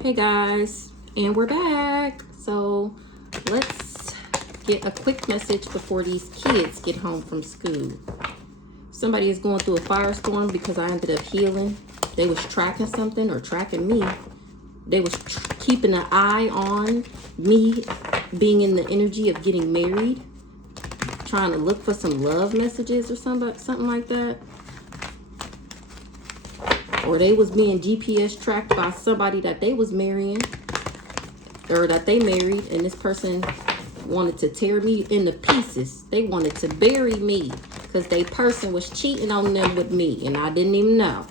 Hey guys, and we're back. So let's get a quick message before these kids get home from school. Somebody is going through a firestorm because I ended up healing. They was tracking something or tracking me. They was keeping an eye on me being in the energy of getting married, trying to look for some love messages or something like that. Or they was being GPS tracked by somebody that they was marrying or that they married, and this person wanted to tear me into pieces. They wanted to bury me because they person was cheating on them with me and I didn't even know.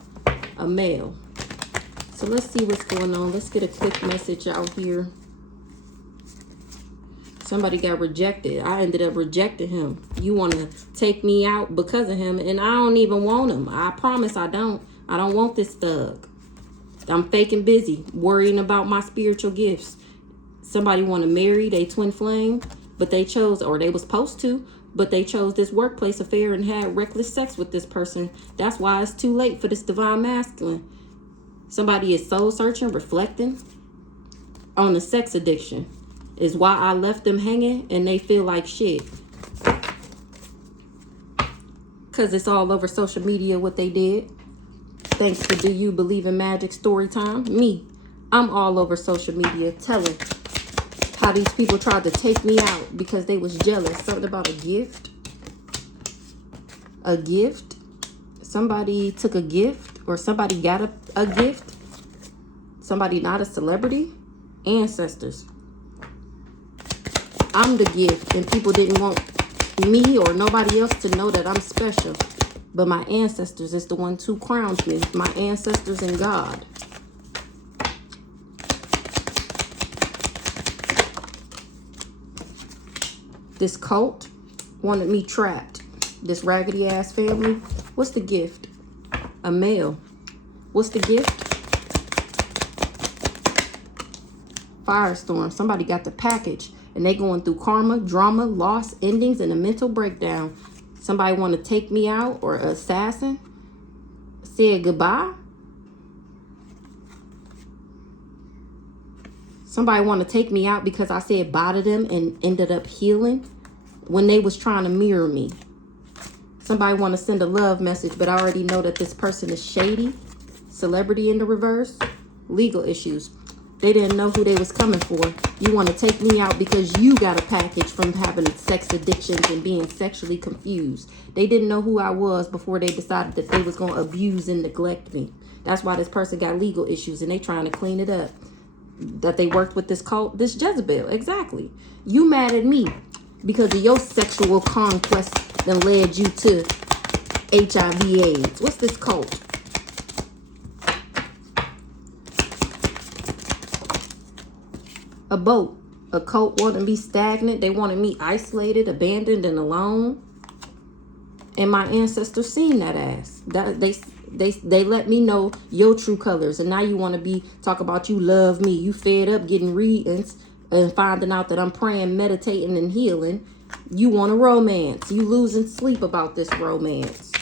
A male. So let's see what's going on. Let's get a quick message out here. Somebody got rejected. I ended up rejecting him. You want to take me out because of him, and I don't even want him. I promise I don't. I don't want this thug. I'm faking busy, worrying about my spiritual gifts. Somebody want to marry they twin flame, but they chose, or they was supposed to, but they chose this workplace affair and had reckless sex with this person. That's why it's too late for this divine masculine. Somebody is soul searching, reflecting on the sex addiction. Is why I left them hanging and they feel like shit. Because it's all over social media what they did. Thanks to Do You Believe in Magic story time. Me, I'm all over social media telling how these people tried to take me out because they was jealous. Something about a gift. A gift. Somebody took a gift, or somebody got a gift. Somebody not a celebrity. Ancestors. I'm the gift, and people didn't want me or nobody else to know that I'm special. But my ancestors is the ones who crowned me. My ancestors and God. This cult wanted me trapped. This raggedy ass family. What's the gift? A male. What's the gift? Firestorm. Somebody got the package. And they going through karma, drama, loss, endings, and a mental breakdown. Somebody want to take me out, or an assassin said goodbye. Somebody want to take me out because I said bye to them and ended up healing when they was trying to mirror me. Somebody want to send a love message, but I already know that this person is shady. Celebrity in the reverse. Legal issues. They didn't know who they was coming for. You want to take me out because you got a package from having sex addictions and being sexually confused. They didn't know who I was before they decided that they was going to abuse and neglect me. That's why this person got legal issues and they trying to clean it up. That they worked with this cult, this Jezebel. Exactly. You mad at me because of your sexual conquest that led you to HIV/AIDS. What's this cult? A boat. A cult wanted me stagnant. They wanted me isolated, abandoned, and alone. And my ancestors seen that ass. They let me know your true colors. And now you want to be talk about you love me. You fed up getting readings and finding out that I'm praying, meditating, and healing. You want a romance. You losing sleep about this romance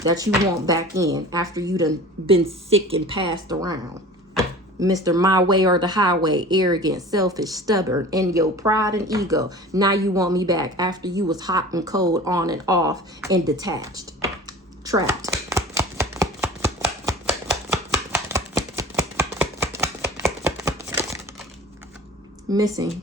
that you want back in after you done been sick and passed around. Mr. My Way or the Highway, arrogant, selfish, stubborn, in your pride and ego. Now you want me back after you was hot and cold, on and off, and detached. Trapped. Missing.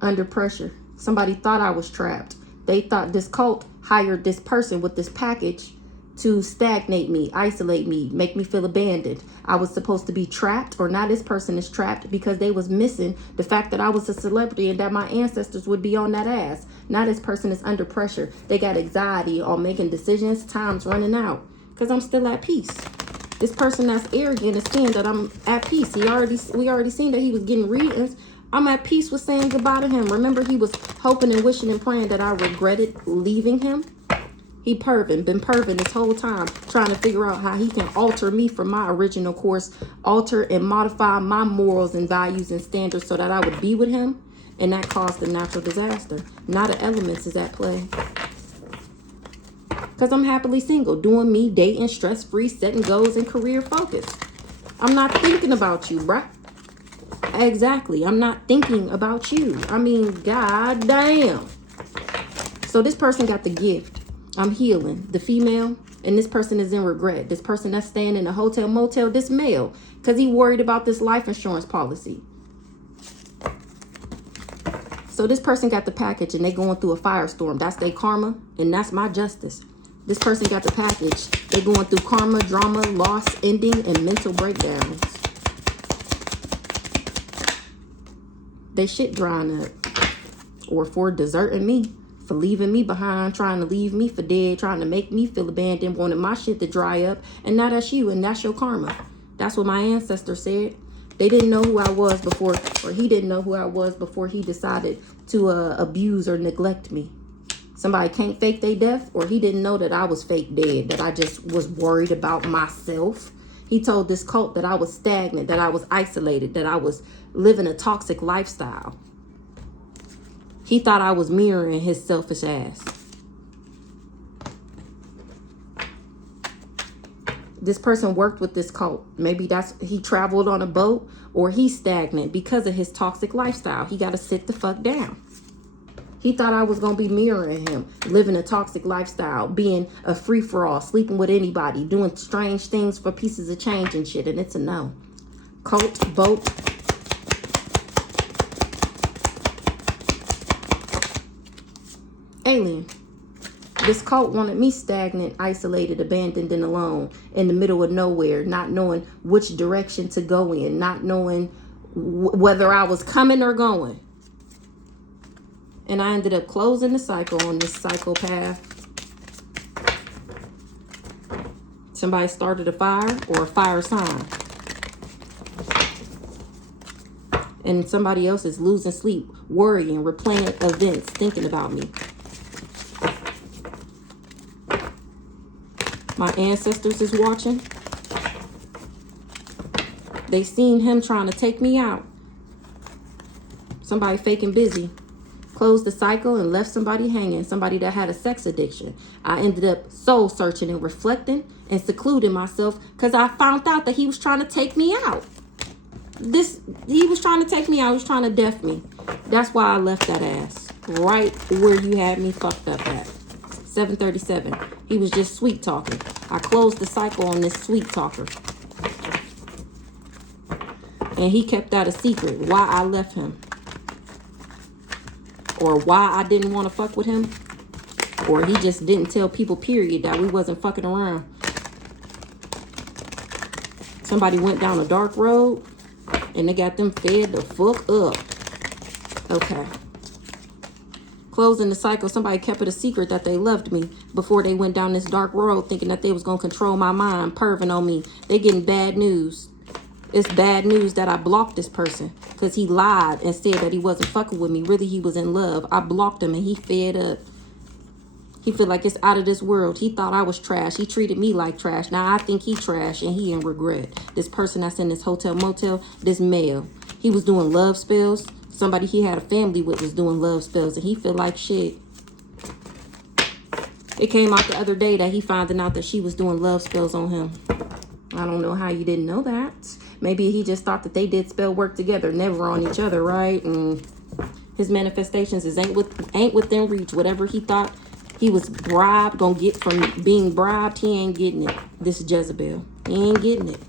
Under pressure. Somebody thought I was trapped. They thought this cult hired this person with this package to stagnate me, isolate me, make me feel abandoned. I was supposed to be trapped, or now this person is trapped because they was missing the fact that I was a celebrity and that my ancestors would be on that ass. Now this person is under pressure. They got anxiety on making decisions. Time's running out because I'm still at peace. This person that's arrogant is saying that I'm at peace. We already seen that he was getting readings. I'm at peace with saying goodbye to him. Remember, he was hoping and wishing and praying that I regretted leaving him. He been perving this whole time, trying to figure out how he can alter me from my original course, alter and modify my morals and values and standards so that I would be with him. And that caused a natural disaster. Now the elements is at play. Because I'm happily single, doing me, dating, stress-free, setting goals, and career focused. I'm not thinking about you, bruh. Exactly. I'm not thinking about you. I mean, god damn. So this person got the gift. I'm healing. The female. And this person is in regret. This person that's staying in a hotel motel, this male. Because he worried about this life insurance policy. So this person got the package and they going through a firestorm. That's their karma. And that's my justice. This person got the package. They going through karma, drama, loss, ending, and mental breakdowns. They shit drying up. Or for deserting me. For leaving me behind. Trying to leave me for dead. Trying to make me feel abandoned. Wanting my shit to dry up. And now that's you. And that's your karma. That's what my ancestors said. They didn't know who I was before. Or he didn't know who I was before he decided to abuse or neglect me. Somebody can't fake their death, or he didn't know that I was fake dead, that I just was worried about myself. He told this cult that I was stagnant, that I was isolated, that I was living a toxic lifestyle. He thought I was mirroring his selfish ass. This person worked with this cult. Maybe that's, he traveled on a boat, or he's stagnant because of his toxic lifestyle. He got to sit the fuck down. He thought I was going to be mirroring him, living a toxic lifestyle, being a free-for-all, sleeping with anybody, doing strange things for pieces of change and shit, and it's a no. Cult, boat. Alien. This cult wanted me stagnant, isolated, abandoned, and alone, in the middle of nowhere, not knowing which direction to go in, not knowing whether I was coming or going. And I ended up closing the cycle on this psychopath. Somebody started a fire or a fire sign. And somebody else is losing sleep, worrying, replaying events, thinking about me. My ancestors is watching. They seen him trying to take me out. Somebody faking busy. Closed the cycle and left somebody hanging, somebody that had a sex addiction. I ended up soul searching and reflecting and secluding myself because I found out that he was trying to take me out. He was trying to take me out. He was trying to death me. That's why I left that ass right where you had me fucked up at. 7:37. He was just sweet talking. I closed the cycle on this sweet talker. And he kept that a secret, why I left him. Or why I didn't want to fuck with him. Or he just didn't tell people, period, that we wasn't fucking around. Somebody went down a dark road and they got them fed the fuck up. Okay. Closing the cycle, somebody kept it a secret that they loved me before they went down this dark road thinking that they was going to control my mind, perving on me. They getting bad news. It's bad news that I blocked this person because he lied and said that he wasn't fucking with me. Really, he was in love. I blocked him and he fed up. He feel like it's out of this world. He thought I was trash. He treated me like trash. Now I think he trash and he in regret. This person that's in this hotel motel, this male, he was doing love spells. Somebody he had a family with was doing love spells and he feel like shit. It came out the other day that he finding out that she was doing love spells on him. I don't know how you didn't know that. Maybe he just thought that they did spell work together, never on each other, right? And his manifestations ain't within reach. Whatever he thought he was bribed, gonna get from being bribed, he ain't getting it. This Jezebel, he ain't getting it.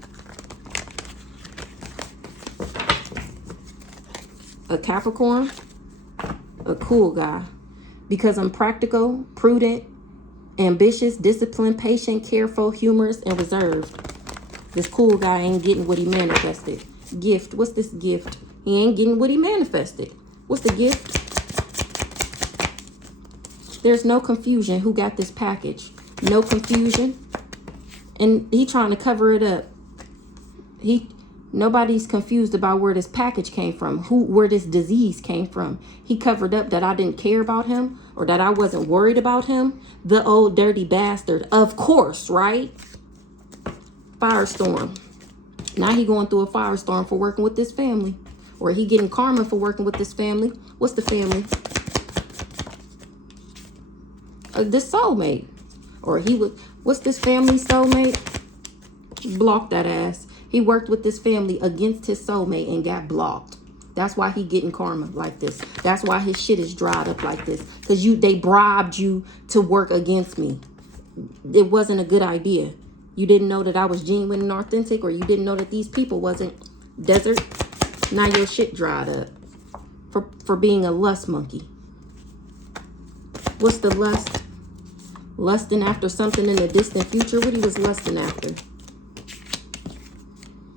A Capricorn, a cool guy. Because I'm practical, prudent, ambitious, disciplined, patient, careful, humorous, and reserved. This cool guy ain't getting what he manifested. Gift. What's this gift? He ain't getting what he manifested. What's the gift? There's no confusion who got this package. No confusion. And he trying to cover it up. Nobody's confused about where this package came from. Where this disease came from. He covered up that I didn't care about him. Or that I wasn't worried about him. The old dirty bastard. Of course, right? Firestorm. Now he going through a firestorm for working with this family. Or he getting karma for working with this family. What's the family? This soulmate. Or he would. What's this family soulmate? Block that ass. He worked with this family against his soulmate and got blocked. That's why he getting karma like this. That's why his shit is dried up like this. Because they bribed you to work against me. It wasn't a good idea. You didn't know that I was genuine and authentic, or you didn't know that these people wasn't desert. Now your shit dried up for being a lust monkey. What's the lust? Lusting after something in the distant future. What he was lusting after?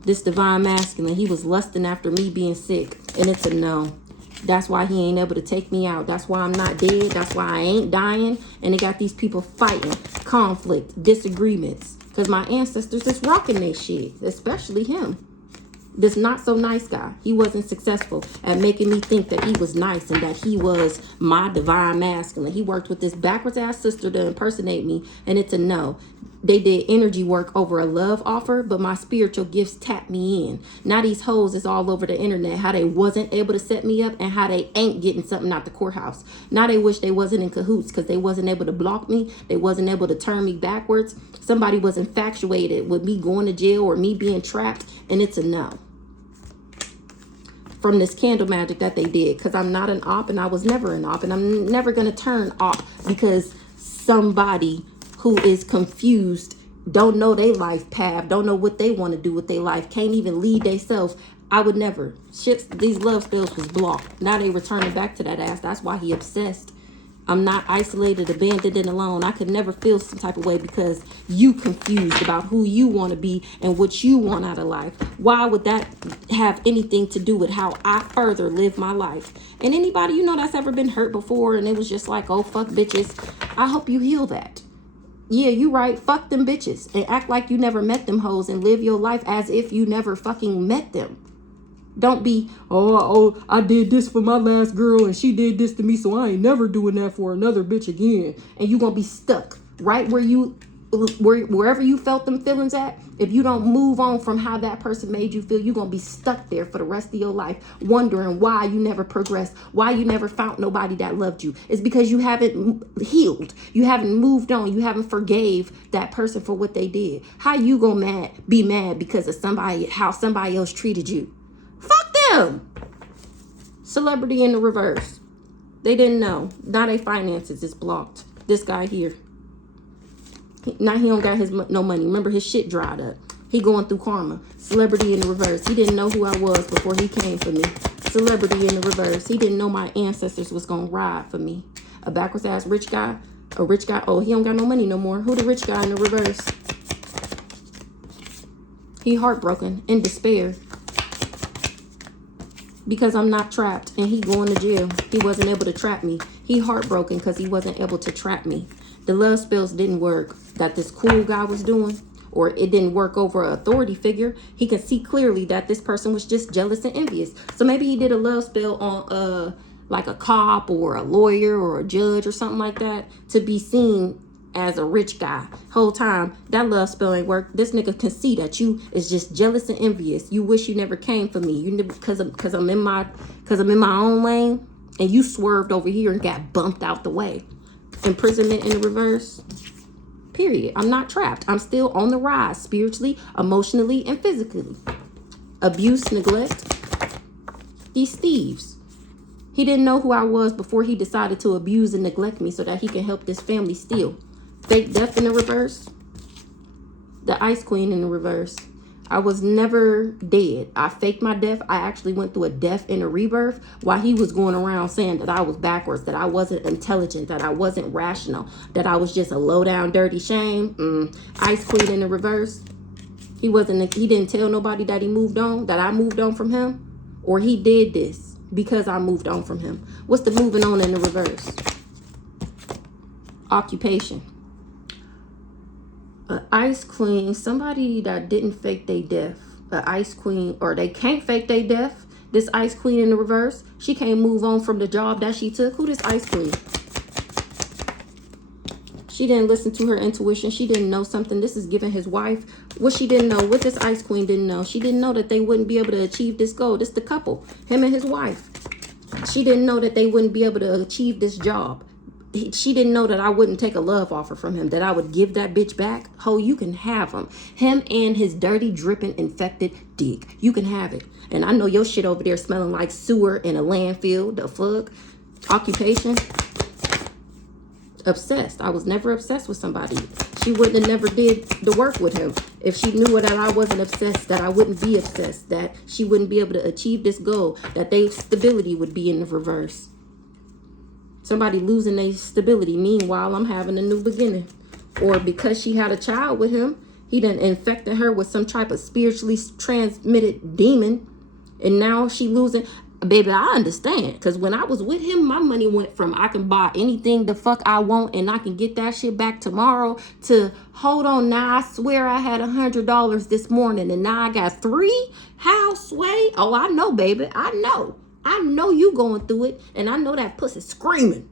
This divine masculine. He was lusting after me being sick. And it's a no. That's why he ain't able to take me out. That's why I'm not dead. That's why I ain't dying. And they got these people fighting, conflict, disagreements. Because my ancestors is rocking their shit. Especially him. This not so nice guy. He wasn't successful at making me think that he was nice and that he was my divine masculine. He worked with this backwards ass sister to impersonate me. And it's a no. They did energy work over a love offer, but my spiritual gifts tapped me in. Now these hoes is all over the internet, how they wasn't able to set me up and how they ain't getting something out the courthouse. Now they wish they wasn't in cahoots because they wasn't able to block me. They wasn't able to turn me backwards. Somebody was infatuated with me going to jail or me being trapped, and it's a no. From this candle magic that they did, because I'm not an op and I was never an op, and I'm never going to turn op because somebody who is confused, don't know their life path, don't know what they want to do with their life, can't even lead themselves. I would never. These love spells was blocked. Now they returning back to that ass. That's why he obsessed. I'm not isolated, abandoned, and alone. I could never feel some type of way because you confused about who you want to be and what you want out of life. Why would that have anything to do with how I further live my life? And anybody you know that's ever been hurt before and it was just like, oh, fuck bitches, I hope you heal that. Yeah, you right. Fuck them bitches and act like you never met them hoes and live your life as if you never fucking met them. Don't be, oh, I did this for my last girl and she did this to me, so I ain't never doing that for another bitch again. And you gonna be stuck right wherever you felt them feelings at. If you don't move on from how that person made you feel, you're gonna be stuck there for the rest of your life, wondering why you never progressed, why you never found nobody that loved you. It's because you haven't healed, you haven't moved on, you haven't forgave that person for what they did. How you gonna be mad because of how somebody else treated you? Fuck them. Celebrity in the reverse. They didn't know. Now their finances is blocked. This guy here. Now he don't got no money. Remember, his shit dried up. He going through karma. Celebrity in the reverse. He didn't know who I was before he came for me. Celebrity in the reverse. He didn't know my ancestors was gonna ride for me. A backwards ass rich guy. A rich guy. Oh, he don't got no money no more. Who the rich guy in the reverse? He heartbroken, in despair. Because I'm not trapped and he going to jail. He wasn't able to trap me. He heartbroken because he wasn't able to trap me. The love spells didn't work that this cool guy was doing, or it didn't work over an authority figure. He could see clearly that this person was just jealous and envious. So maybe he did a love spell on like a cop or a lawyer or a judge or something like that to be seen as a rich guy. Whole time that love spell ain't work. This nigga can see that you is just jealous and envious. You wish you never came for me. You because I'm in my own lane, and you swerved over here and got bumped out the way. Imprisonment in the reverse. Period. I'm not trapped. I'm still on the rise spiritually, emotionally, and physically. Abuse, neglect. These thieves. He didn't know who I was before he decided to abuse and neglect me so that he can help this family steal. Fake death in the reverse. The Ice Queen in the reverse. I was never dead. I faked my death. I actually went through a death and a rebirth while he was going around saying that I was backwards, that I wasn't intelligent, that I wasn't rational, that I was just a low down dirty shame. Ice Queen in the reverse. He didn't tell nobody that he moved on, that I moved on from him, or he did this because I moved on from him. What's the moving on in the reverse? Occupation. An Ice Queen, somebody that didn't fake their death. An Ice Queen, or they can't fake their death. This Ice Queen in the reverse, she can't move on from the job that she took. Who this Ice Queen? She didn't listen to her intuition. She didn't know something. This is giving his wife what she didn't know, what this Ice Queen didn't know. She didn't know that they wouldn't be able to achieve this goal. This the couple, him and his wife. She didn't know that they wouldn't be able to achieve this job. she didn't know that I wouldn't take a love offer from him, that I would give that bitch back. Ho, you can have him. Him and his dirty, dripping, infected dick. You can have it. And I know your shit over there smelling like sewer in a landfill. The fuck? Occupation? Obsessed. I was never obsessed with somebody. She wouldn't have never did the work with him if she knew that I wasn't obsessed, that I wouldn't be obsessed, that she wouldn't be able to achieve this goal, that their stability would be in the reverse. Somebody losing their stability. Meanwhile, I'm having a new beginning. Or because she had a child with him, he done infected her with some type of spiritually transmitted demon. And now she losing. Baby, I understand. Because when I was with him, my money went from I can buy anything the fuck I want and I can get that shit back tomorrow to hold on now. I swear I had $100 this morning and now I got 3. How, Sway? Oh, I know, baby. I know. I know you going through it. And I know that pussy screaming.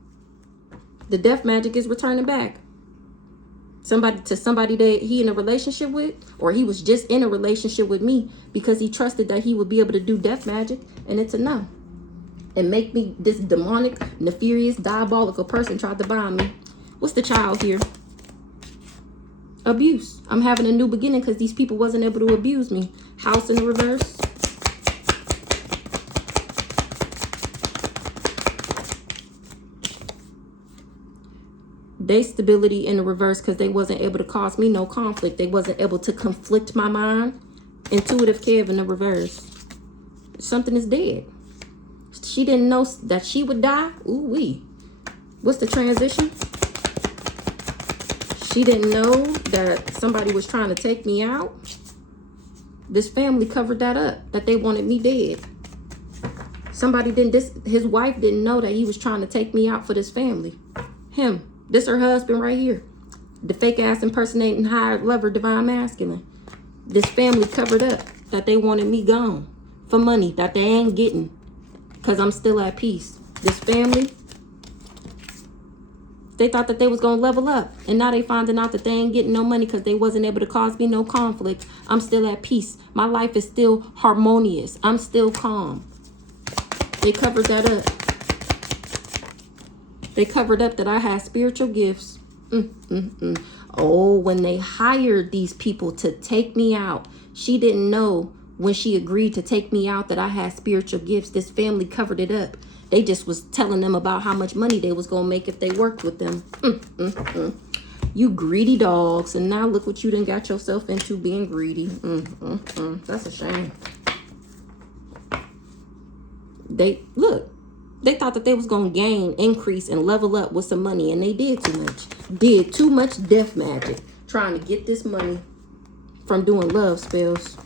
The death magic is returning back. Somebody that he in a relationship with, or he was just in a relationship with me because he trusted that he would be able to do death magic, and it's a no. And make me this demonic, nefarious, diabolical person tried to bind me. What's the child here? Abuse. I'm having a new beginning because these people wasn't able to abuse me. House in the reverse. They stability in the reverse because they wasn't able to cause me no conflict. They wasn't able to conflict my mind. Intuitive Kev in the reverse. Something is dead. She didn't know that she would die. Ooh wee. What's the transition? She didn't know that somebody was trying to take me out. This family covered that up, that they wanted me dead. Somebody didn't, his wife didn't know that he was trying to take me out for this family. Him. This her husband right here. The fake ass impersonating high lover divine masculine. This family covered up that they wanted me gone for money that they ain't getting because I'm still at peace. This family, they thought that they was going to level up. And now they finding out that they ain't getting no money because they wasn't able to cause me no conflict. I'm still at peace. My life is still harmonious. I'm still calm. They covered that up. They covered up that I had spiritual gifts. Oh, when they hired these people to take me out, she didn't know when she agreed to take me out that I had spiritual gifts. This family covered it up. They just was telling them about how much money they was going to make if they worked with them. You greedy dogs. And now look what you done got yourself into being greedy. That's a shame. They thought that they was going to gain, increase, and level up with some money. And they did too much. Did too much death magic. Trying to get this money from doing love spells.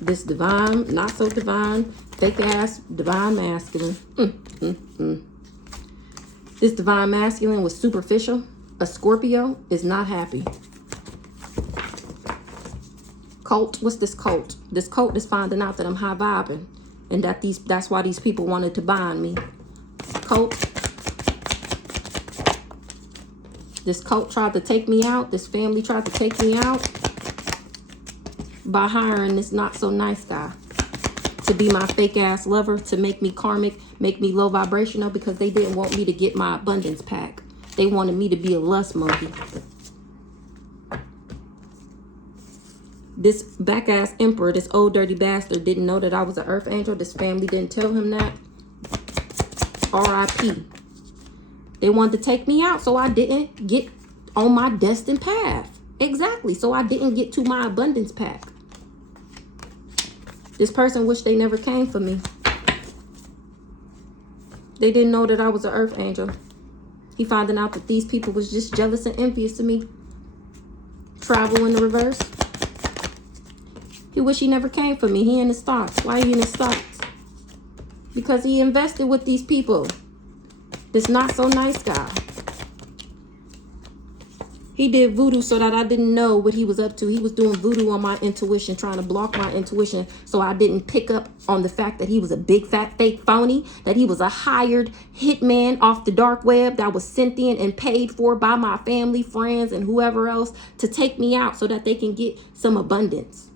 This divine, not so divine, fake ass, divine masculine. This divine masculine was superficial. A Scorpio is not happy. Cult, what's this cult? This cult is finding out that I'm high vibing and that that's why these people wanted to bind me. Cult. This cult tried to take me out. This family tried to take me out by hiring this not so nice guy to be my fake ass lover, to make me karmic, make me low vibrational because they didn't want me to get my abundance pack. They wanted me to be a lust monkey. This back ass emperor, this old dirty bastard, didn't know that I was an earth angel. This family didn't tell him that. R.I.P. They wanted to take me out so I didn't get on my destined path. Exactly. So I didn't get to my abundance pack. This person wished they never came for me. They didn't know that I was an earth angel. He finding out that these people was just jealous and envious of me. Travel in the reverse. He wish he never came for me. He in his thoughts. Why he in his thoughts? Because he invested with these people. This not so nice guy. He did voodoo so that I didn't know what he was up to. He was doing voodoo on my intuition, trying to block my intuition so I didn't pick up on the fact that he was a big fat fake phony, that he was a hired hitman off the dark web that was sent in and paid for by my family, friends, and whoever else to take me out so that they can get some abundance.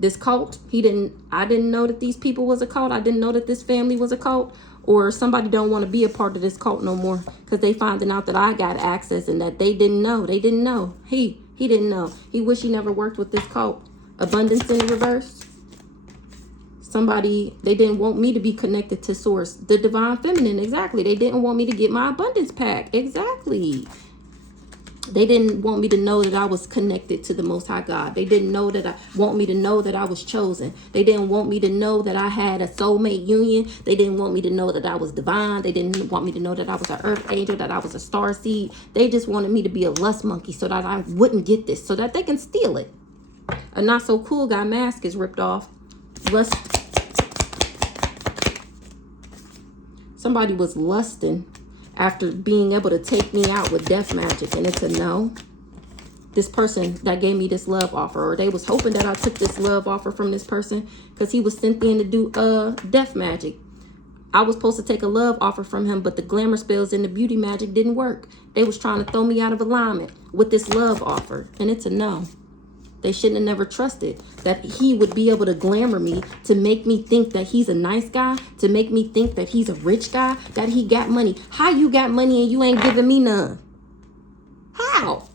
This cult, I didn't know that these people was a cult. I didn't know that this family was a cult. Or somebody don't want to be a part of this cult no more because they finding out that I got access and that they didn't know. They didn't know. He didn't know. He wish he never worked with this cult. Abundance in the reverse. Somebody, they didn't want me to be connected to source. The divine feminine, exactly. They didn't want me to get my abundance pack. Exactly. They didn't want me to know that I was connected to the Most High God. They didn't want me to know that I was chosen. They didn't want me to know that I had a soulmate union. They didn't want me to know that I was divine. They didn't want me to know that I was an earth angel, that I was a star seed. They just wanted me to be a lust monkey so that I wouldn't get this, so that they can steal it. A not so cool guy mask is ripped off. Lust. Somebody was lusting after being able to take me out with death magic, and it's a no. This person that gave me this love offer, or they was hoping that I took this love offer from this person because he was sent in to do death magic. I was supposed to take a love offer from him, but the glamour spells and the beauty magic didn't work. They was trying to throw me out of alignment with this love offer, and it's a no. They shouldn't have never trusted that he would be able to glamour me, to make me think that he's a nice guy, to make me think that he's a rich guy, that he got money. How you got money and you ain't giving me none? How?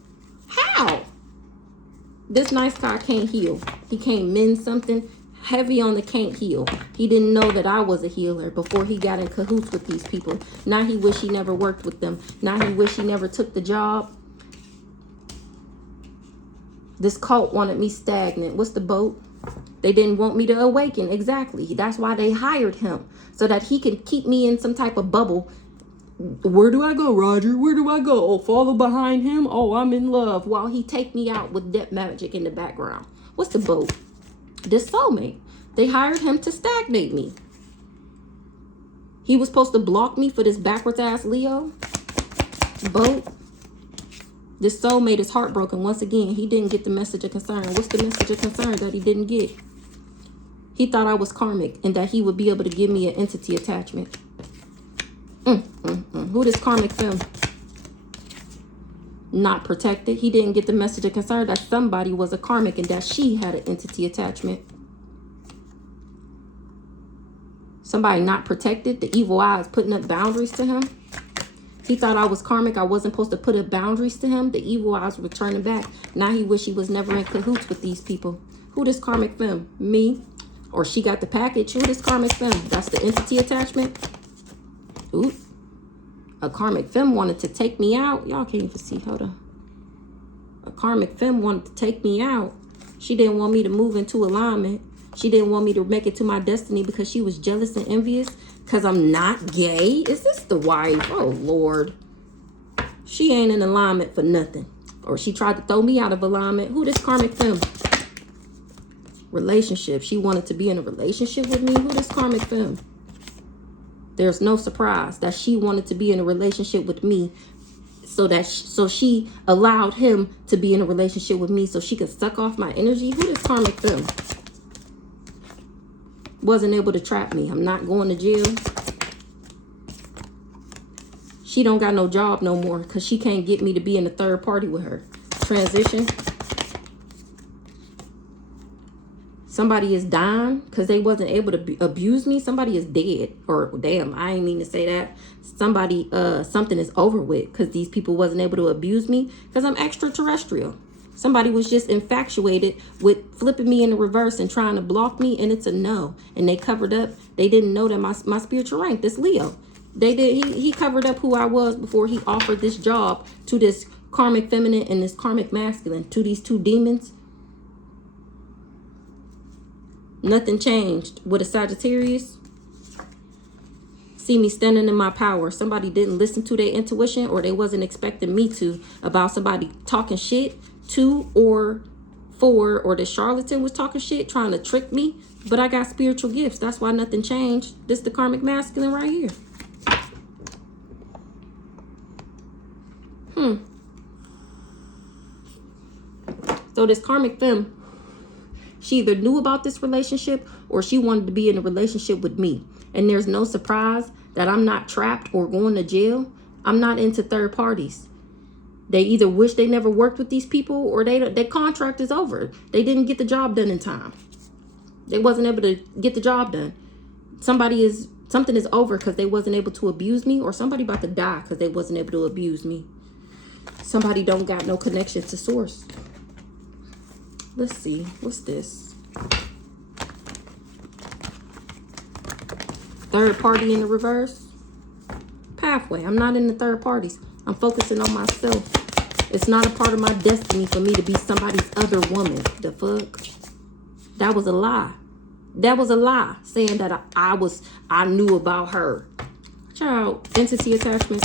This nice guy can't heal. He can't mend something. Heavy on the can't heal. He didn't know that I was a healer before he got in cahoots with these people. Now he wish he never worked with them. Now he wish he never took the job. This cult wanted me stagnant. What's the boat? They didn't want me to awaken. Exactly. That's why they hired him, so that he can keep me in some type of bubble. Where do I go, Roger? Where do I go? Oh, follow behind him? Oh, I'm in love. While he take me out with death magic in the background. What's the boat? This soulmate. They hired him to stagnate me. He was supposed to block me for this backwards ass Leo. Boat. This soulmate is heartbroken. Once again, he didn't get the message of concern. What's the message of concern that he didn't get? He thought I was karmic and that he would be able to give me an entity attachment. Who this karmic femme? Not protected. He didn't get the message of concern that somebody was a karmic and that she had an entity attachment. Somebody not protected. The evil eye is putting up boundaries to him. He thought I was karmic. I wasn't supposed to put up boundaries to him. The evil eyes were turning back. Now he wish he was never in cahoots with these people. Who this karmic femme? Me? Or she got the package? Who this karmic femme? That's the entity attachment? Ooh. A karmic femme wanted to take me out. Y'all can't even see. Hold on. A karmic femme wanted to take me out. She didn't want me to move into alignment. She didn't want me to make it to my destiny because she was jealous and envious because I'm not gay. Is this the wife? Oh, Lord. She ain't in alignment for nothing. Or she tried to throw me out of alignment. Who this karmic femme? Relationship. She wanted to be in a relationship with me. Who this karmic femme? There's no surprise that she wanted to be in a relationship with me so she allowed him to be in a relationship with me so she could suck off my energy. Who this karmic femme? Wasn't able to trap me. I'm not going to jail. She don't got no job no more because she can't get me to be in a third party with her. Transition. Somebody is dying because they wasn't able to abuse me. Somebody is dead. Or damn, I ain't mean to say that. Somebody, something is over with because these people wasn't able to abuse me because I'm extraterrestrial. Somebody was just infatuated with flipping me in the reverse and trying to block me, and it's a no. And they covered up. They didn't know that my spiritual rank, this Leo. He covered up who I was before he offered this job to this karmic feminine and this karmic masculine, to these two demons. Nothing changed with a Sagittarius. See me standing in my power. Somebody didn't listen to their intuition, or they wasn't expecting me to, about somebody talking shit to or for, or the charlatan was talking shit, trying to trick me. But I got spiritual gifts. That's why nothing changed. This is the karmic masculine right here. So this karmic femme, she either knew about this relationship or she wanted to be in a relationship with me. And there's no surprise that I'm not trapped or going to jail. I'm not into third parties. They either wish they never worked with these people or their contract is over. They didn't get the job done in time. They wasn't able to get the job done. Something is over because they wasn't able to abuse me, or somebody about to die because they wasn't able to abuse me. Somebody don't got no connection to source. Let's see. What's this? Third party in the reverse. Pathway. I'm not in the third parties. I'm focusing on myself. It's not a part of my destiny for me to be somebody's other woman. The fuck? That was a lie. That was a lie. Saying that I knew about her. Child, entity attachment.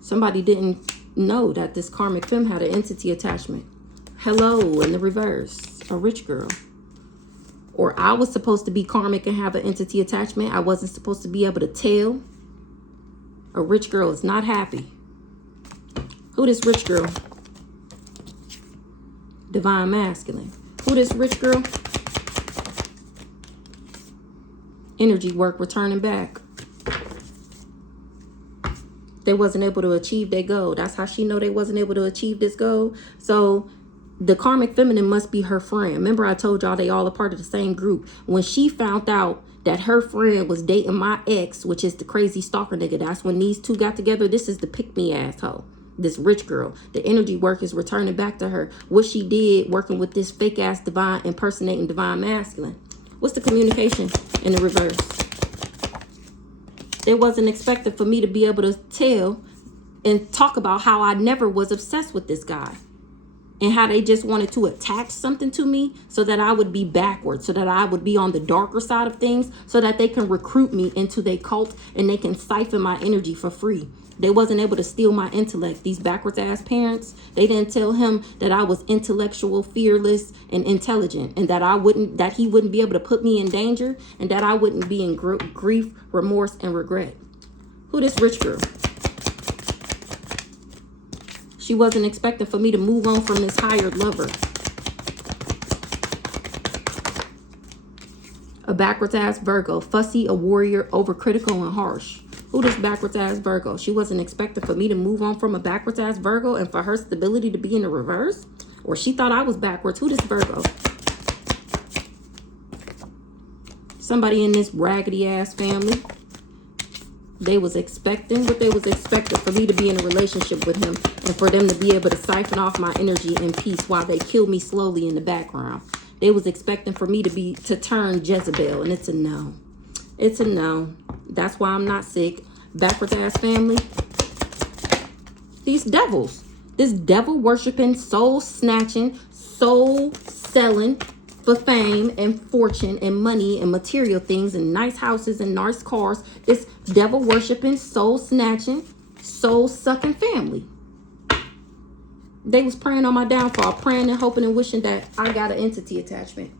Somebody didn't know that this karmic femme had an entity attachment. Hello, in the reverse. A rich girl. Or I was supposed to be karmic and have an entity attachment. I wasn't supposed to be able to tell. A rich girl is not happy. Who this rich girl? Divine masculine. Who this rich girl? Energy work returning back. They wasn't able to achieve their goal. That's how she know they wasn't able to achieve this goal. So the karmic feminine must be her friend. Remember I told y'all they all a part of the same group. When she found out that her friend was dating my ex, which is the crazy stalker nigga, that's when these two got together. This is the pick-me asshole. This rich girl. The energy work is returning back to her. What she did working with this fake ass divine, impersonating divine masculine. What's the communication in the reverse? It wasn't expected for me to be able to tell and talk about how I never was obsessed with this guy. And how they just wanted to attach something to me so that I would be backwards, so that I would be on the darker side of things, so that they can recruit me into their cult and they can siphon my energy for free. They wasn't able to steal my intellect. These backwards ass parents, they didn't tell him that I was intellectual, fearless, and intelligent, and that he wouldn't be able to put me in danger, and that I wouldn't be in grief, remorse, and regret. Who this rich girl? She wasn't expecting for me to move on from this hired lover. A backwards ass Virgo, fussy, a warrior, overcritical, and harsh. Who this backwards ass Virgo? She wasn't expecting for me to move on from a backwards ass Virgo and for her stability to be in the reverse? Or she thought I was backwards. Who this Virgo? Somebody in this raggedy ass family. They was expecting what they was expecting for me to be in a relationship with him and for them to be able to siphon off my energy in peace while they kill me slowly in the background. They was expecting for me to turn Jezebel, and it's a no. It's a no. That's why I'm not sick. Backwards ass family. These devils. This devil worshiping, soul snatching, soul selling for fame and fortune and money and material things and nice houses and nice cars. This devil worshiping, soul snatching, soul sucking family. They was praying on my downfall, praying and hoping and wishing that I got an entity attachment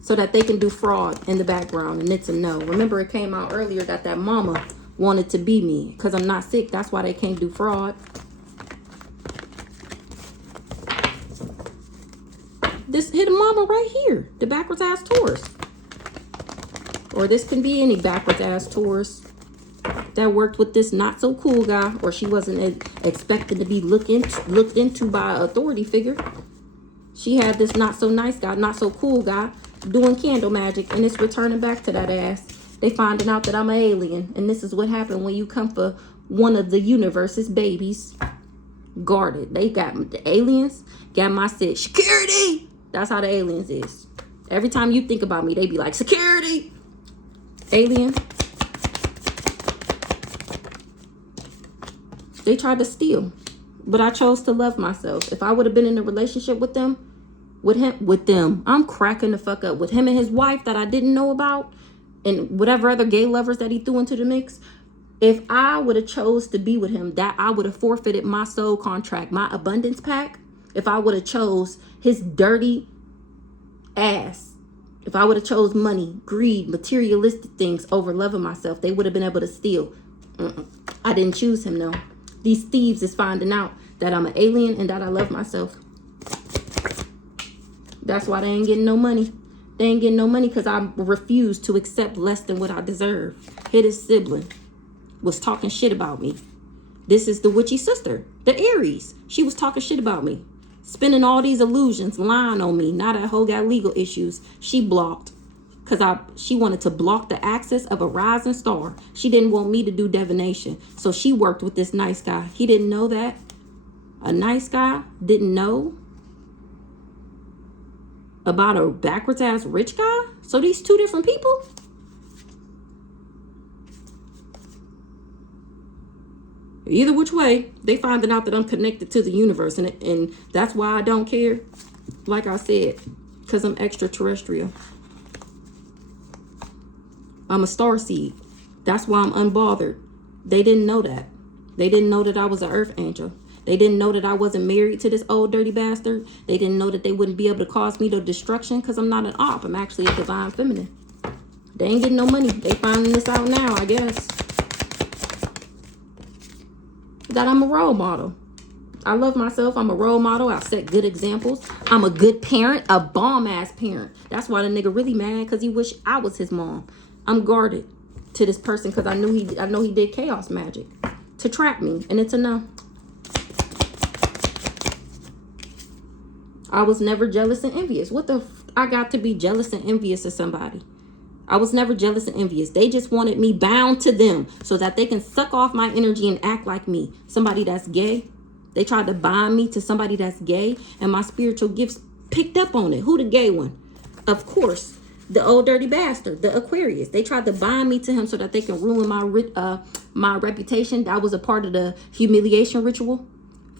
so that they can do fraud in the background, and it's a no. Remember, it came out earlier that mama wanted to be me because I'm not sick. That's why they can't do fraud. This hidden mama right here, the backwards ass Taurus. Or this can be any backwards ass Taurus that worked with this not so cool guy, or she wasn't expected to be looked into by an authority figure. She had this not so nice guy, not so cool guy doing candle magic, and it's returning back to that ass. They finding out that I'm an alien, and this is what happened when you come for one of the universe's babies. Guarded. They got the aliens, got my shit. Security! That's how the aliens is. Every time you think about me, they be like, security! Alien. They tried to steal, but I chose to love myself. If I would have been in a relationship with them, I'm cracking the fuck up. With him and his wife that I didn't know about, and whatever other gay lovers that he threw into the mix, if I would have chose to be with him, that I would have forfeited my soul contract, my abundance pack. If I would have chose his dirty ass, if I would have chose money, greed, materialistic things over loving myself, they would have been able to steal. I didn't choose him, though. These thieves is finding out that I'm an alien and that I love myself. That's why they ain't getting no money. They ain't getting no money because I refuse to accept less than what I deserve. His sibling was talking shit about me. This is the witchy sister, the Aries. She was talking shit about me. spinning all these illusions, lying on me. Now that hoe got legal issues. She blocked. Because she wanted to block the access of a rising star. She didn't want me to do divination. So she worked with this nice guy. He didn't know that. A nice guy didn't know about a backwards ass rich guy. So these two different people. Either which way, they finding out that I'm connected to the universe. And that's why I don't care. Like I said, because I'm extraterrestrial. I'm a star seed. That's why I'm unbothered. They didn't know that. They didn't know that I was an earth angel. They didn't know that I wasn't married to this old dirty bastard. They didn't know that they wouldn't be able to cause me to destruction because I'm not an op. I'm actually a divine feminine. They ain't getting no money. They finding this out now, I guess. That I'm a role model. I love myself. I'm a role model. I set good examples. I'm a good parent, a bomb-ass parent. That's why the nigga really mad, because he wish I was his mom. I'm guarded to this person because I know he did chaos magic to trap me, and it's a no. I was never jealous and envious. What the I got to be jealous and envious of somebody? I was never jealous and envious. They just wanted me bound to them so that they can suck off my energy and act like me. Somebody that's gay. They tried to bind me to somebody that's gay, and my spiritual gifts picked up on it. Who the gay one? Of course. The old dirty bastard, the Aquarius. They tried to bind me to him so that they can ruin my reputation. That was a part of the humiliation ritual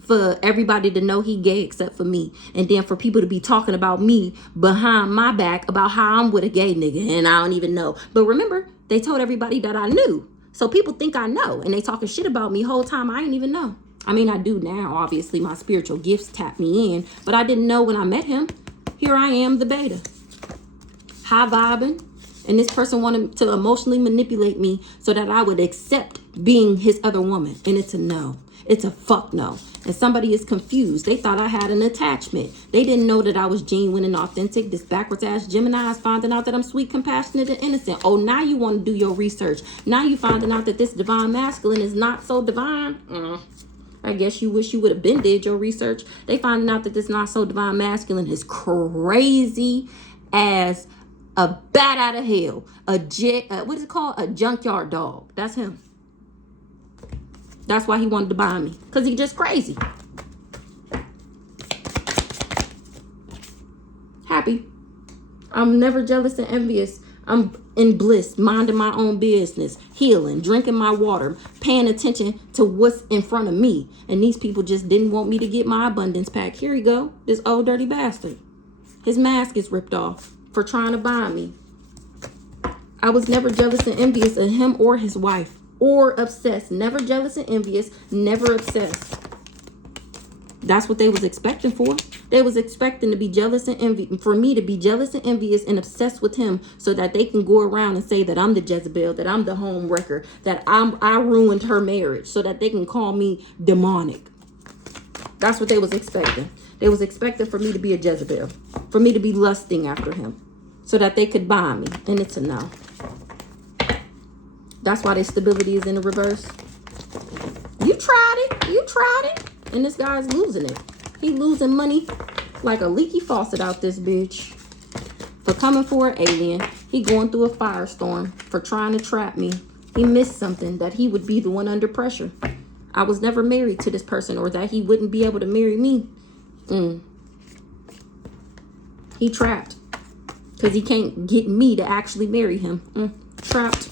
for everybody to know he gay except for me. And then for people to be talking about me behind my back about how I'm with a gay nigga and I don't even know. But remember, they told everybody that I knew. So people think I know, and they talking shit about me whole time I ain't even know. I mean, I do now. Obviously, my spiritual gifts tap me in, but I didn't know when I met him. Here I am, the beta. High vibing, and this person wanted to emotionally manipulate me so that I would accept being his other woman, and it's a no. It's a fuck no. And somebody is confused. They thought I had an attachment. They didn't know that I was genuine and authentic. This backwards ass Gemini is finding out that I'm sweet, compassionate, and innocent. Oh, now you want to do your research. Now you finding out that this divine masculine is not so divine. I guess you wish you would have been did your research. They finding out that this not so divine masculine is crazy as a bat out of hell. What is it called? A junkyard dog. That's him. That's why he wanted to buy me. Because he just crazy. Happy. I'm never jealous and envious. I'm in bliss, minding my own business, healing, drinking my water, paying attention to what's in front of me. And these people just didn't want me to get my abundance pack. Here we go. This old dirty bastard. His mask is ripped off for trying to buy me. I was never jealous and envious of him or his wife, or obsessed. Never jealous and envious, never obsessed. That's what they was expecting for. They was expecting to be jealous and envious, for me to be jealous and envious and obsessed with him so that they can go around and say that I'm the Jezebel, that I'm the home wrecker, that I ruined her marriage, so that they can call me demonic. That's what they was expecting. They was expecting for me to be a Jezebel, for me to be lusting after him, so that they could buy me. And it's a no. That's why their stability is in the reverse. You tried it. You tried it. And this guy's losing it. He losing money like a leaky faucet out this bitch. For coming for an alien. He going through a firestorm for trying to trap me. He missed something, that he would be the one under pressure. I was never married to this person, or that he wouldn't be able to marry me. He trapped. Because he can't get me to actually marry him. Trapped.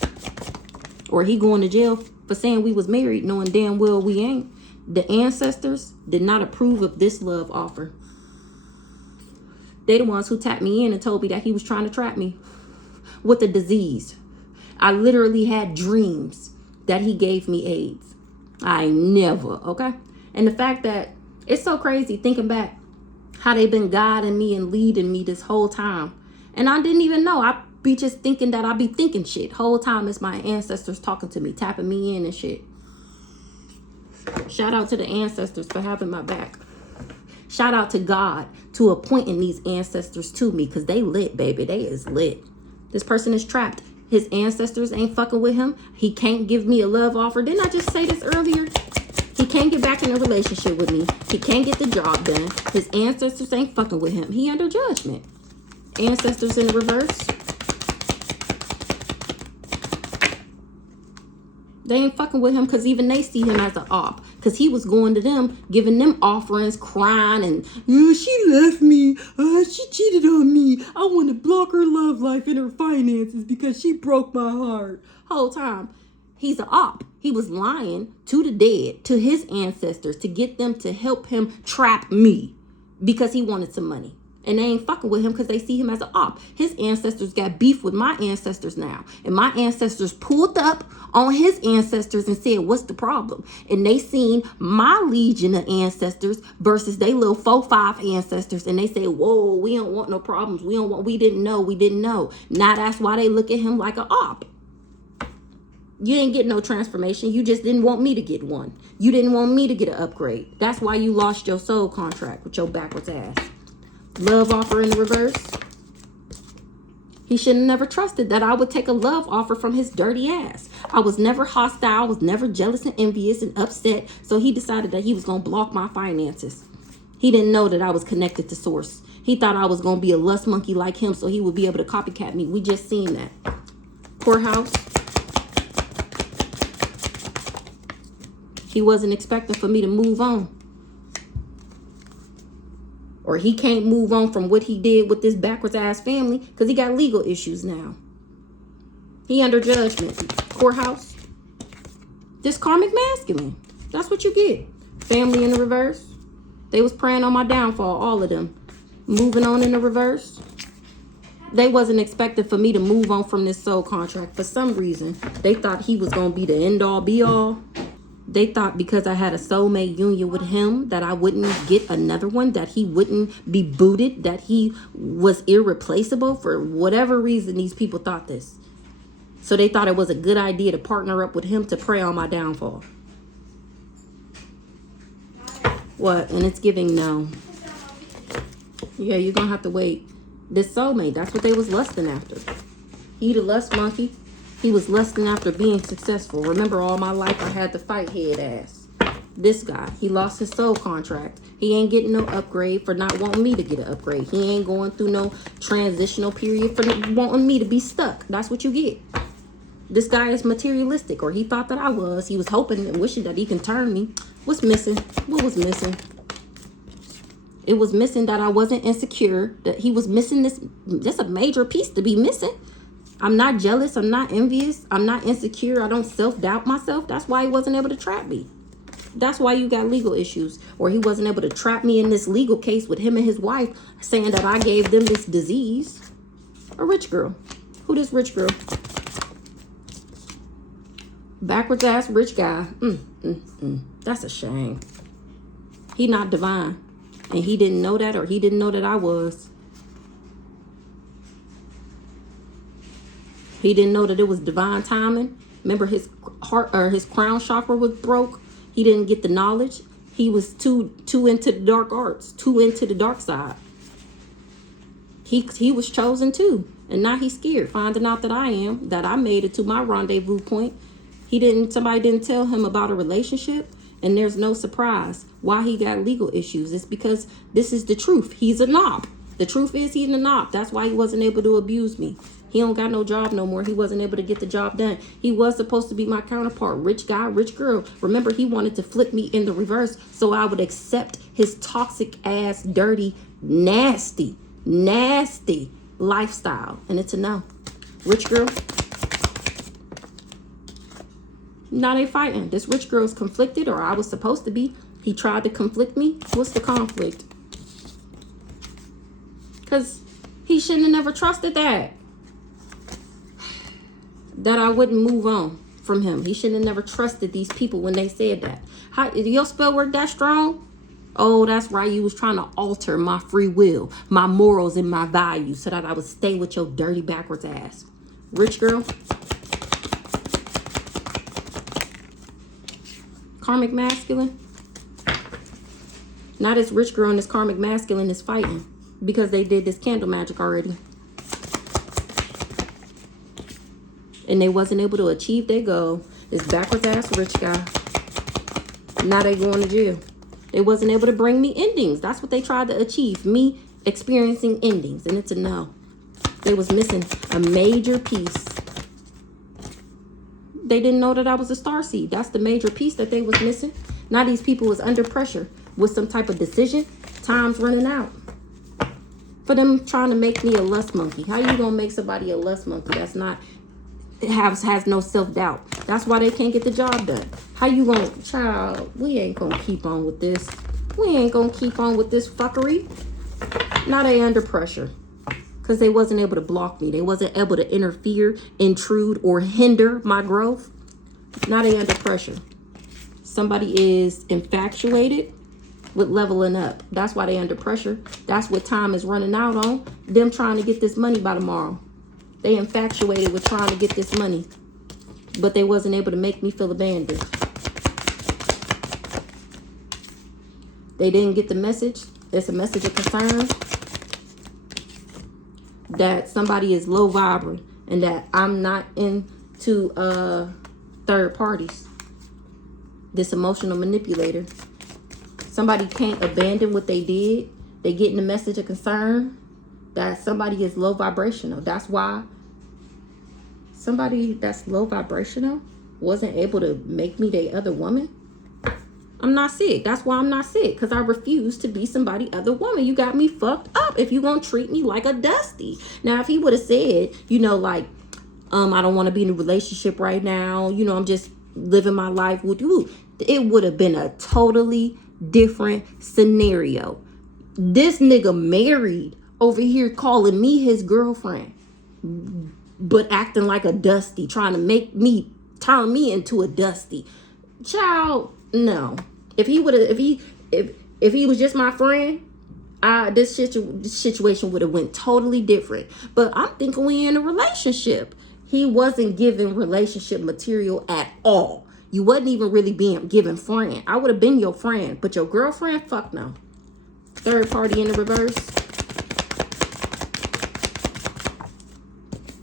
Or he going to jail for saying we was married, knowing damn well we ain't. The ancestors did not approve of this love offer. They the ones who tapped me in and told me that he was trying to trap me with a disease. I literally had dreams that he gave me AIDS. I never, okay? And the fact that it's so crazy thinking back how they been guiding me and leading me this whole time. And I didn't even know. I be just thinking that I be thinking shit. Whole time it's my ancestors talking to me, tapping me in and shit. Shout out to the ancestors for having my back. Shout out to God to appointing these ancestors to me, because they lit, baby. They is lit. This person is trapped. His ancestors ain't fucking with him. He can't give me a love offer. Didn't I just say this earlier? He can't get back in a relationship with me. He can't get the job done. His ancestors ain't fucking with him. He under judgment. Ancestors in the reverse. They ain't fucking with him because even they see him as an op. Because he was going to them, giving them offerings, crying, and she left me. She cheated on me. I want to block her love life and her finances because she broke my heart. Whole time, he's an op. He was lying to the dead, to his ancestors, to get them to help him trap me because he wanted some money. And they ain't fucking with him because they see him as an op. His ancestors got beef with my ancestors now. And my ancestors pulled up on his ancestors and said, what's the problem? And they seen my legion of ancestors versus they little 4-5 ancestors. And they say, whoa, we don't want no problems. We didn't know. Now that's why they look at him like an op. You didn't get no transformation. You just didn't want me to get one. You didn't want me to get an upgrade. That's why you lost your soul contract with your backwards ass. Love offer in the reverse. He should have never trusted that I would take a love offer from his dirty ass. I was never hostile. I was never jealous and envious and upset. So he decided that he was going to block my finances. He didn't know that I was connected to source. He thought I was going to be a lust monkey like him so he would be able to copycat me. We just seen that. Courthouse. He wasn't expecting for me to move on. Or he can't move on from what he did with this backwards ass family because he got legal issues now. He under judgment. Courthouse. This karmic masculine. That's what you get. Family in the reverse. They was praying on my downfall, all of them. Moving on in the reverse. They wasn't expecting for me to move on from this soul contract. For some reason, they thought he was going to be the end all be all. They thought because I had a soulmate union with him that I wouldn't get another one, that he wouldn't be booted, that he was irreplaceable. For whatever reason, these people thought this. So they thought it was a good idea to partner up with him to prey on my downfall. What? And it's giving no. Yeah, you're going to have to wait. This soulmate, that's what they was lusting after. He the lust monkey. He was lusting after being successful. Remember, all my life I had to fight head ass. This guy, he lost his soul contract. He ain't getting no upgrade for not wanting me to get an upgrade. He ain't going through no transitional period for wanting me to be stuck. That's what you get. This guy is materialistic, or he thought that I was. He was hoping and wishing that he can turn me. What's missing? What was missing? It was missing that I wasn't insecure. That he was missing this. That's a major piece to be missing. I'm not jealous. I'm not envious. I'm not insecure. I don't self-doubt myself. That's why he wasn't able to trap me. That's why you got legal issues. Or he wasn't able to trap me in this legal case with him and his wife saying that I gave them this disease. A rich girl. Who this rich girl? Backwards ass rich guy. That's a shame. He not divine. And he didn't know that, or he didn't know that I was. He didn't know that it was divine timing. Remember, his heart or his crown chakra was broke. He didn't get the knowledge. He was too into the dark arts, too into the dark side. He was chosen too. And now he's scared, finding out that I made it to my rendezvous point. Somebody didn't tell him about a relationship. And there's no surprise why he got legal issues. It's because this is the truth. He's a knob. The truth is he's a knob. That's why he wasn't able to abuse me. He don't got no job no more. He wasn't able to get the job done. He was supposed to be my counterpart. Rich guy, rich girl. Remember, he wanted to flip me in the reverse so I would accept his toxic ass, dirty, nasty lifestyle. And it's a no. Rich girl. Now they fighting. This rich girl is conflicted, or I was supposed to be. He tried to conflict me. What's the conflict? Because he shouldn't have never trusted that I wouldn't move on from him. He shouldn't have never trusted these people when they said that. How, did your spell work that strong? Oh, that's right. You was trying to alter my free will, my morals, and my values so that I would stay with your dirty backwards ass. Rich girl. Karmic masculine. Now this rich girl and this karmic masculine is fighting because they did this candle magic already. And they wasn't able to achieve their goal. This backwards ass rich guy. Now they going to jail. They wasn't able to bring me endings. That's what they tried to achieve. Me experiencing endings. And it's a no. They was missing a major piece. They didn't know that I was a starseed. That's the major piece that they was missing. Now these people was under pressure with some type of decision. Time's running out. For them trying to make me a lust monkey. How you gonna make somebody a lust monkey that's not has no self-doubt? That's why they can't get the job done. How you gonna, child, we ain't gonna keep on with this. We ain't gonna keep on with this fuckery. Now they under pressure. Because they wasn't able to block me. They wasn't able to interfere, intrude, or hinder my growth. Now they under pressure. Somebody is infatuated with leveling up. That's why they under pressure. That's what time is running out on. Them trying to get this money by tomorrow. They infatuated with trying to get this money. But they wasn't able to make me feel abandoned. They didn't get the message. It's a message of concern. That somebody is low vibrant. And that I'm not into third parties. This emotional manipulator. Somebody can't abandon what they did. They getting the message of concern that somebody is low vibrational. That's why somebody that's low vibrational wasn't able to make me their other woman. I'm not sick. That's why I'm not sick. Because I refuse to be somebody other woman. You got me fucked up if you gonna treat me like a dusty. Now, if he would have said, you know, like, I don't want to be in a relationship right now. You know, I'm just living my life with you. It would have been a totally different scenario. This nigga married over here calling me his girlfriend, but acting like a dusty, trying to make me, turn me into a dusty. Child, no. If he would have, if he was just my friend, this situation would have went totally different. But I'm thinking we in a relationship. He wasn't giving relationship material at all. You wasn't even really being given friend. I would have been your friend, but your girlfriend, fuck no. Third party in the reverse.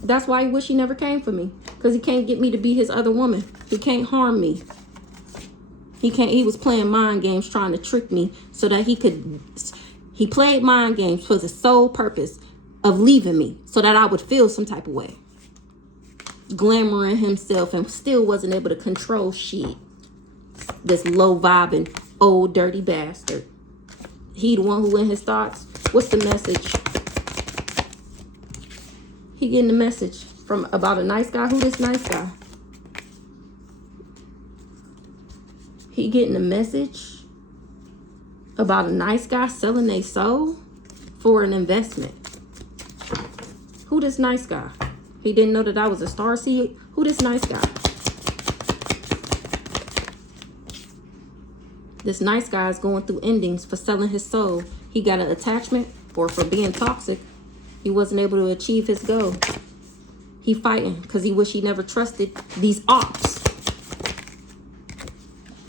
That's why he wish he never came for me. Because he can't get me to be his other woman. He can't harm me. He was playing mind games trying to trick me so that he played mind games for the sole purpose of leaving me so that I would feel some type of way. Glamoring himself and still wasn't able to control shit. This low vibing, old dirty bastard. He the one who in his thoughts. What's the message? He getting the message from about a nice guy. Who this nice guy? He getting a message about a nice guy selling their soul for an investment. Who this nice guy? He didn't know that I was a starseed. Who this nice guy? This nice guy is going through endings for selling his soul. He got an attachment or for being toxic. He wasn't able to achieve his goal. He fighting because he wish he never trusted these ops.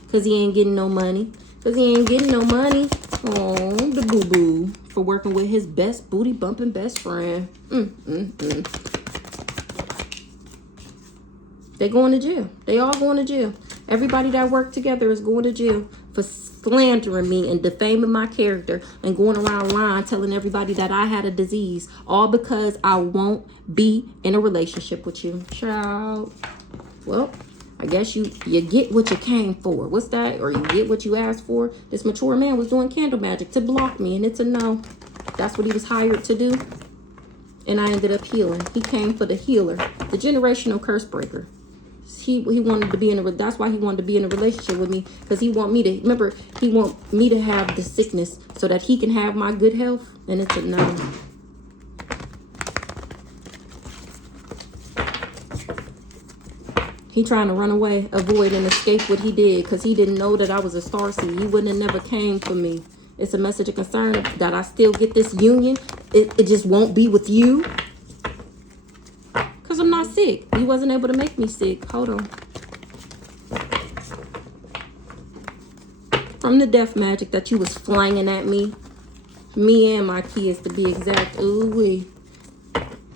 Because he ain't getting no money. Because he ain't getting no money. Oh, the boo-boo. For working with his best booty bumping best friend. They going to jail. They all going to jail. Everybody that worked together is going to jail for slandering me and defaming my character and going around lying, telling everybody that I had a disease. All because I won't be in a relationship with you. Child. Well, I guess you get what you came for. What's that? Or you get what you asked for. This mature man was doing candle magic to block me, and it's a no. That's what he was hired to do. And I ended up healing. He came for the healer, the generational curse breaker. He wanted to be in a, that's why he wanted to be in a relationship with me, because he want me to, remember, he want me to have the sickness so that he can have my good health, and it's a no. He trying to run away, avoid and escape what he did, because he didn't know that I was a starseed. He wouldn't have never came for me. It's a message of concern that I still get this union. It just won't be with you. Because I'm not sick. He wasn't able to make me sick. Hold on. From the death magic that you was flinging at me. Me and my kids, to be exact. Ooh-wee.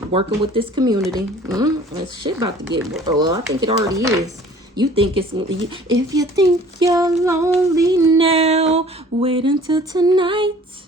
Working with this community. This shit about to get... Well, I think it already is. You think it's, if you think you're lonely now, wait until tonight.